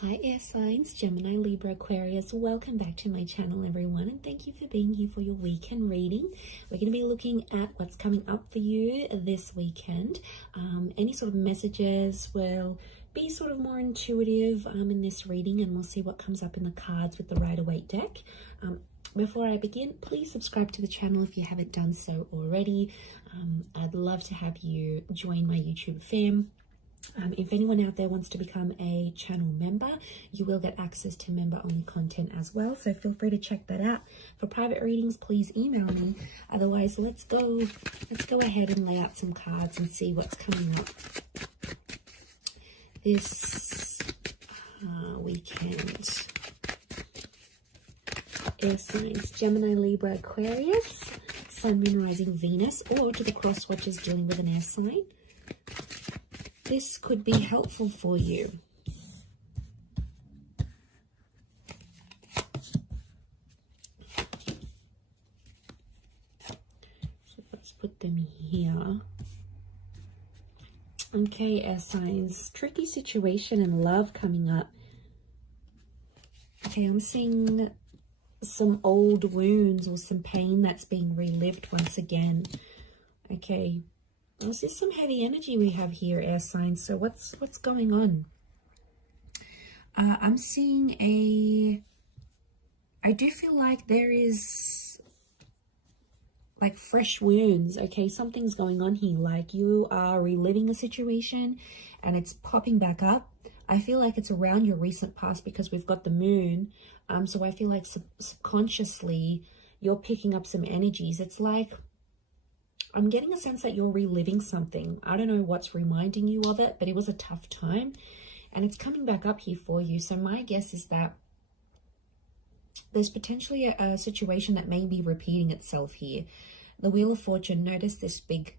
Hi air signs, Gemini, Libra, Aquarius. Welcome back to my channel, everyone, and thank you for being here for your weekend reading. We're going to be looking at what's coming up for you this weekend. Any sort of messages will be sort of more intuitive in this reading, and we'll see what comes up in the cards with the Rider-Waite deck. Before I begin, please subscribe to the channel if you haven't done so already. I'd love to have you join my YouTube fam. If anyone out there wants to become a channel member, you will get access to member-only content as well. So feel free to check that out. For private readings, please email me. Otherwise, let's go ahead and lay out some cards and see what's coming up this weekend. Air signs, Gemini, Libra, Aquarius, Sun, Moon, Rising, Venus, or to the cross watchers dealing with an air sign. This could be helpful for you. So let's put them here. Okay, air signs. Tricky situation in love coming up. Okay, I'm seeing some old wounds or some pain that's being relived once again. Okay. This is some heavy energy we have here, air signs. So what's going on? I'm seeing I do feel like there is like fresh wounds. Okay, something's going on here. Like you are reliving a situation and it's popping back up. I feel like it's around your recent past because we've got the moon. So I feel like subconsciously you're picking up some energies. It's like I'm getting a sense that you're reliving something. I don't know what's reminding you of it, but it was a tough time and it's coming back up here for you. So my guess is that there's potentially a situation that may be repeating itself here. The Wheel of Fortune, notice this big,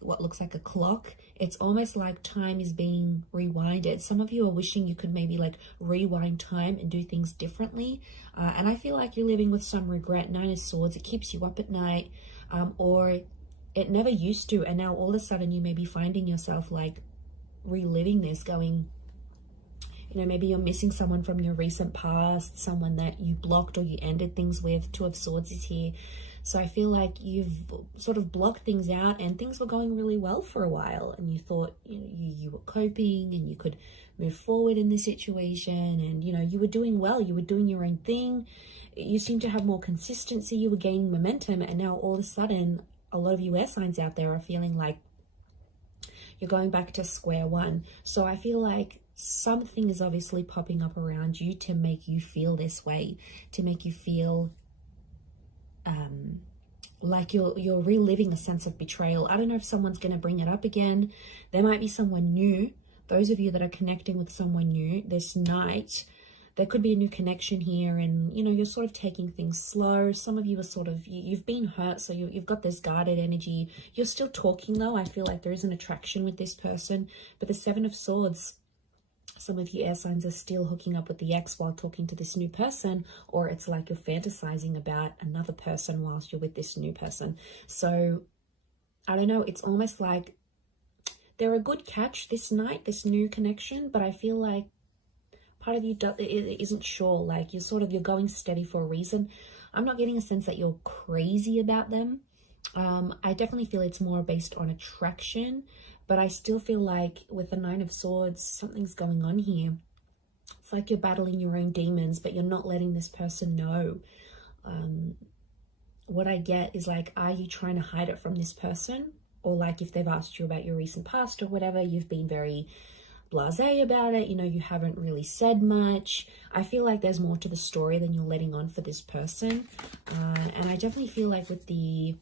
what looks like a clock. It's almost like time is being rewinded. Some of you are wishing you could maybe like rewind time and do things differently. And I feel like you're living with some regret. Nine of Swords, it keeps you up at night. Or it never used to, and now all of a sudden you may be finding yourself like reliving this, going, you know, maybe you're missing someone from your recent past, someone that you blocked or you ended things with. Two of Swords is here. So I feel like you've sort of blocked things out and things were going really well for a while and you thought, you know, you were coping and you could move forward in this situation and, you know, you were doing well, you were doing your own thing. You seem to have more consistency, you were gaining momentum, and now all of a sudden a lot of you air signs out there are feeling like you're going back to square one. So I feel like something is obviously popping up around you to make you feel this way, to make you feel like you're reliving a sense of betrayal. I don't know if someone's going to bring it up again. There might be someone new. Those of you that are connecting with someone new this night, there could be a new connection here, and you know, you're sort of taking things slow. Some of you are sort of, you've been hurt, so you've got this guarded energy. You're still talking though. I feel like there is an attraction with this person, but the Seven of Swords, some of you air signs are still hooking up with the ex while talking to this new person, or it's like you're fantasizing about another person whilst you're with this new person. So I don't know, it's almost like they're a good catch this night, this new connection, but I feel like part of you isn't sure. Like you're going steady for a reason. I'm not getting a sense that you're crazy about them. I definitely feel it's more based on attraction, but I still feel like with the Nine of Swords, something's going on here. It's like you're battling your own demons, but you're not letting this person know. What I get is like, are you trying to hide it from this person? Or like if they've asked you about your recent past or whatever, you've been very blasé about it, you know, you haven't really said much. I feel like there's more to the story than you're letting on for this person. And I definitely feel like with the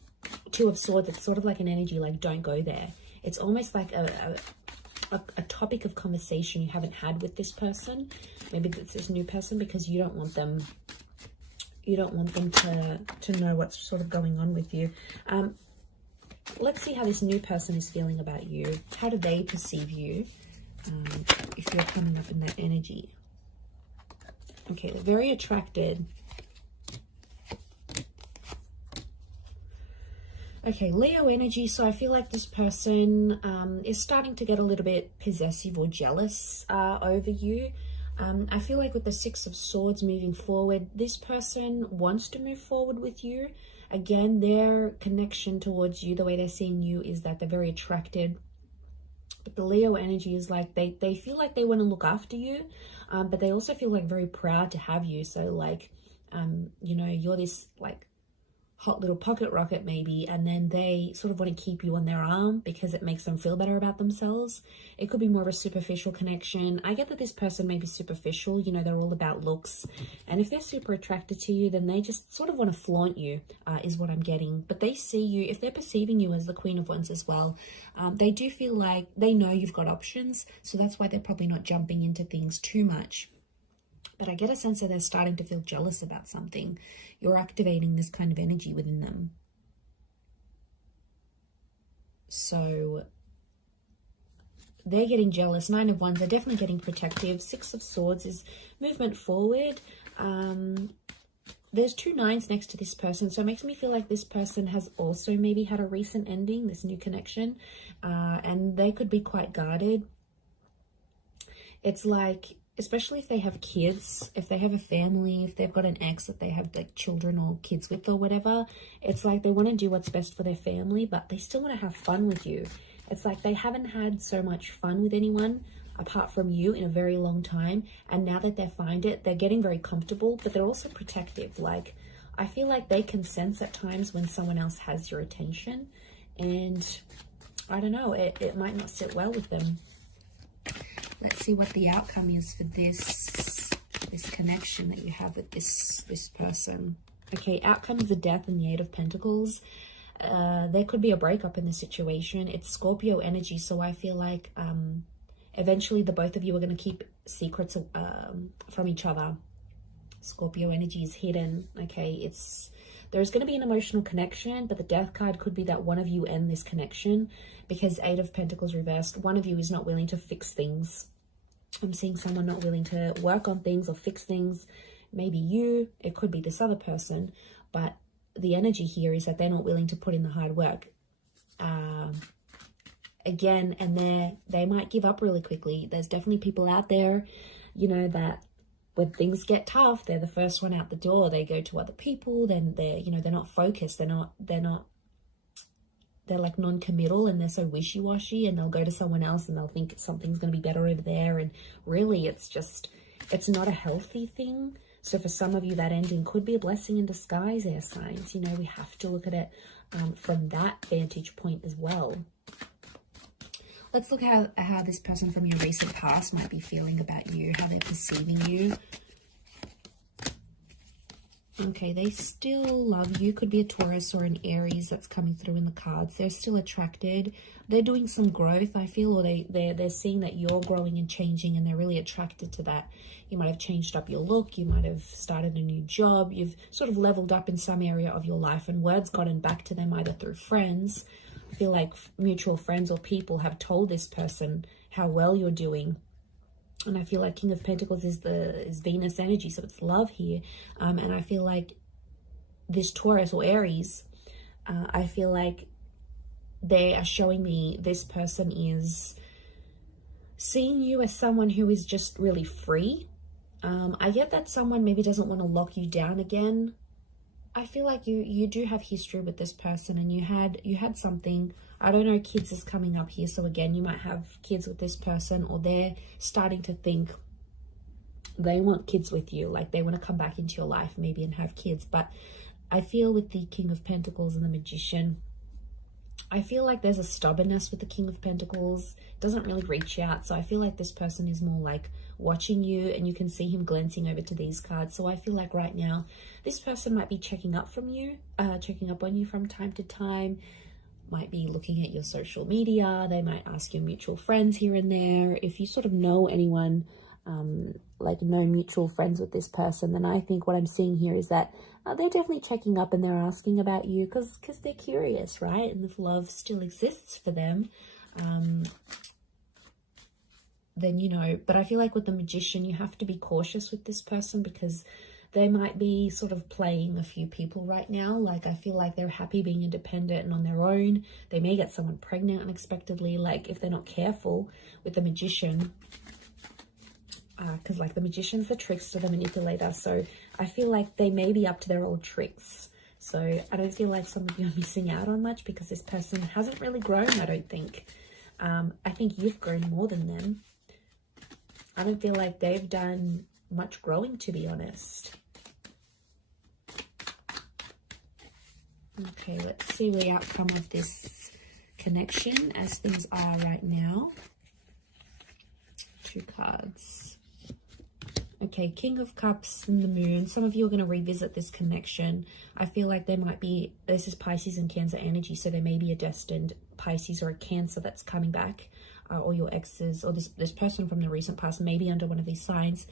Two of Swords, it's sort of like an energy like, don't go there. It's almost like a topic of conversation you haven't had with this person. Maybe it's this new person, because you don't want them to know what's sort of going on with you. Let's see how this new person is feeling about you. How do they perceive you? If you're coming up in that energy. Okay, they're very attracted. Okay, Leo energy. So I feel like this person is starting to get a little bit possessive or jealous over you. I feel like with the Six of Swords moving forward, this person wants to move forward with you. Again, their connection towards you, the way they're seeing you, is that they're very attracted. But the Leo energy is like they feel like they want to look after you, but they also feel like very proud to have you. So like, you know, you're this like hot little pocket rocket maybe, and then they sort of want to keep you on their arm because it makes them feel better about themselves. It could be more of a superficial connection. I get that this person may be superficial, you know, they're all about looks, and if they're super attracted to you, then they just sort of want to flaunt you, is what I'm getting. But they see you, if they're perceiving you as the Queen of Wands as well, they do feel like they know you've got options, so that's why they're probably not jumping into things too much. But I get a sense that they're starting to feel jealous about something. You're activating this kind of energy within them. So they're getting jealous. Nine of Wands, they're definitely getting protective. Six of Swords is movement forward. There's two nines next to this person, so it makes me feel like this person has also maybe had a recent ending, this new connection, and they could be quite guarded. It's like, especially if they have kids, if they have a family, if they've got an ex that they have like children or kids with or whatever, it's like they want to do what's best for their family, but they still want to have fun with you. It's like they haven't had so much fun with anyone apart from you in a very long time, and now that they find it, they're getting very comfortable, but they're also protective. Like, I feel like they can sense at times when someone else has your attention, and I don't know, it might not sit well with them. Let's see what the outcome is for this connection that you have with this person. Okay, outcome is the Death and the Eight of Pentacles. There could be a breakup in the situation. It's Scorpio energy, so I feel like eventually the both of you are going to keep secrets from each other. Scorpio energy is hidden. Okay, there's going to be an emotional connection, but the Death card could be that one of you end this connection, because Eight of Pentacles reversed, one of you is not willing to fix things. I'm seeing someone not willing to work on things or fix things. Maybe you, it could be this other person, but the energy here is that they're not willing to put in the hard work. Again, and they might give up really quickly. There's definitely people out there, you know, that when things get tough, they're the first one out the door. They go to other people, then they're not focused. They're like non-committal, and they're so wishy-washy, and they'll go to someone else and they'll think something's going to be better over there. And really it's not a healthy thing. So for some of you, that ending could be a blessing in disguise, air signs. You know, we have to look at it from that vantage point as well. Let's look at how this person from your recent past might be feeling about you, how they're perceiving you. Okay, they still love you. Could be a Taurus or an Aries that's coming through in the cards. They're still attracted. They're doing some growth, I feel, or they're seeing that you're growing and changing, and they're really attracted to that. You might have changed up your look. You might have started a new job. You've sort of leveled up in some area of your life, and word's gotten back to them either through friends. I feel like mutual friends or people have told this person how well you're doing. And I feel like King of Pentacles is Venus energy, so it's love here. And I feel like this Taurus or Aries, I feel like they are showing me this person is seeing you as someone who is just really free. I get that someone maybe doesn't want to lock you down again. I feel like you do have history with this person, and you had something. I don't know, kids is coming up here, so again, you might have kids with this person, or they're starting to think they want kids with you, like they want to come back into your life maybe and have kids. But I feel with the King of Pentacles and the Magician, I feel like there's a stubbornness with the King of Pentacles. It doesn't really reach out, so I feel like this person is more like watching you, and you can see him glancing over to these cards. So I feel like right now this person might be checking up on you from time to time, might be looking at your social media. They might ask your mutual friends here and there. If you sort of know anyone, like no mutual friends with this person, then I think what I'm seeing here is that they're definitely checking up, and they're asking about you because they're curious, right? And if love still exists for them, then, you know, but I feel like with the Magician, you have to be cautious with this person because they might be sort of playing a few people right now. Like, I feel like they're happy being independent and on their own. They may get someone pregnant unexpectedly, like if they're not careful with the Magician. because like the magician's the trickster, the manipulator. So I feel like they may be up to their old tricks. So I don't feel like some of you are missing out on much because this person hasn't really grown, I don't think. I think you've grown more than them. I don't feel like they've done much growing, to be honest. Okay, let's see the outcome of this connection as things are right now. 2 cards. Okay, King of Cups and the Moon. Some of you are going to revisit this connection. I feel like there might be, this is Pisces and Cancer energy, so there may be a destined Pisces or a Cancer that's coming back, or your exes, or this person from the recent past may be under one of these signs.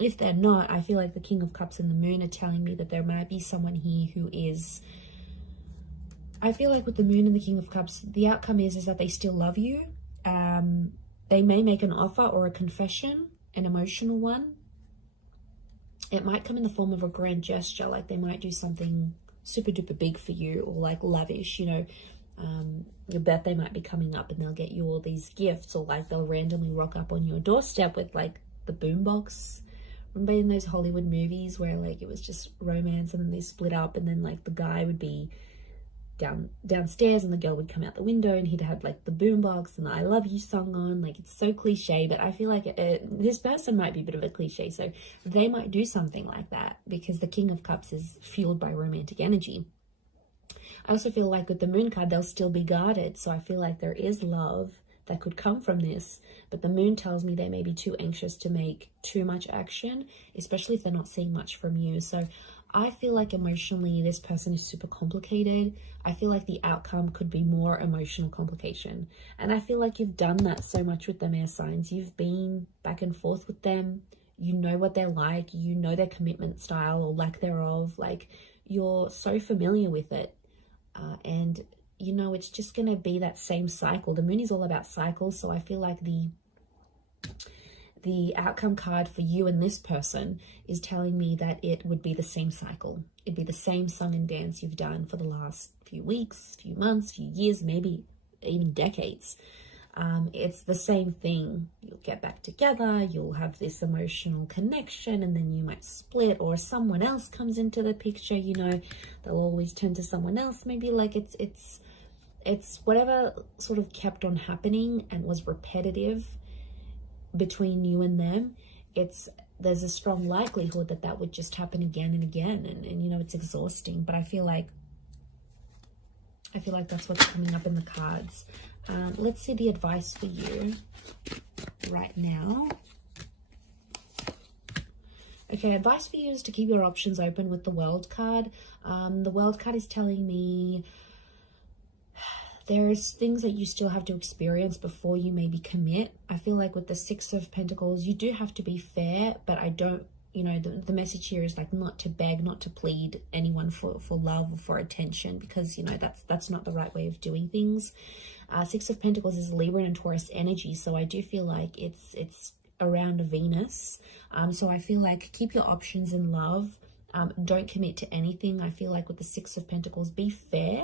If they're not, I feel like the King of Cups and the Moon are telling me that there might be someone here who is, I feel like with the Moon and the King of Cups, the outcome is that they still love you. They may make an offer or a confession, an emotional one. It might come in the form of a grand gesture, like they might do something super duper big for you, or like lavish, you know. Your birthday might be coming up and they'll get you all these gifts, or like they'll randomly rock up on your doorstep with like the boombox. Remember in those Hollywood movies where like it was just romance and then they split up, and then like the guy would be downstairs and the girl would come out the window and he'd have like the boombox and the I love you song on. Like, it's so cliche, but I feel like this person might be a bit of a cliche, so they might do something like that because the King of Cups is fueled by romantic energy. I also feel like with the Moon card, they'll still be guarded, so I feel like there is love that could come from this, but the Moon tells me they may be too anxious to make too much action, especially if they're not seeing much from you. So I feel like emotionally this person is super complicated. I feel like the outcome could be more emotional complication, and I feel like you've done that so much with them air signs. You've been back and forth with them. You know what they're like, you know their commitment style or lack thereof. Like, you're so familiar with it, and you know it's just going to be that same cycle. The Moon is all about cycles, so I feel like the outcome card for you and this person is telling me that it would be the same cycle. It'd be the same song and dance you've done for the last few weeks, few months, few years, maybe even decades. It's the same thing. You'll get back together, you'll have this emotional connection, and then you might split, or someone else comes into the picture. You know, they'll always turn to someone else. Maybe like it's whatever sort of kept on happening and was repetitive between you and them. There's a strong likelihood that that would just happen again and again, and you know, it's exhausting. But I feel like that's what's coming up in the cards. Let's see the advice for you right now. Okay, advice for you is to keep your options open with the World card. The World card is telling me there's things that you still have to experience before you maybe commit. I feel like with the Six of Pentacles, you do have to be fair, but I don't, you know, the message here is like not to beg, not to plead anyone for love or for attention, because, you know, that's not the right way of doing things. Six of Pentacles is Libra and Taurus energy, so I do feel like it's around Venus. So I feel like keep your options in love. Don't commit to anything. I feel like with the Six of Pentacles, be fair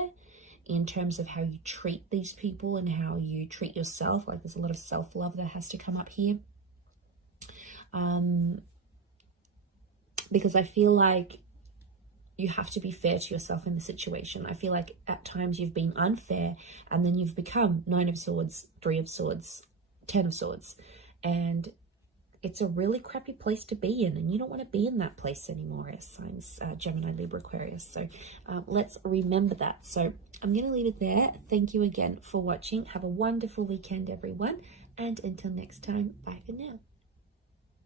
in terms of how you treat these people and how you treat yourself. Like, there's a lot of self-love that has to come up here. Because I feel like you have to be fair to yourself in the situation. I feel like at times you've been unfair, and then you've become Nine of Swords, Three of Swords, Ten of Swords, and it's a really crappy place to be in, and you don't want to be in that place anymore, as signs Gemini, Libra, Aquarius. So let's remember that. So I'm going to leave it there. Thank you again for watching. Have a wonderful weekend, everyone, and until next time, bye for now.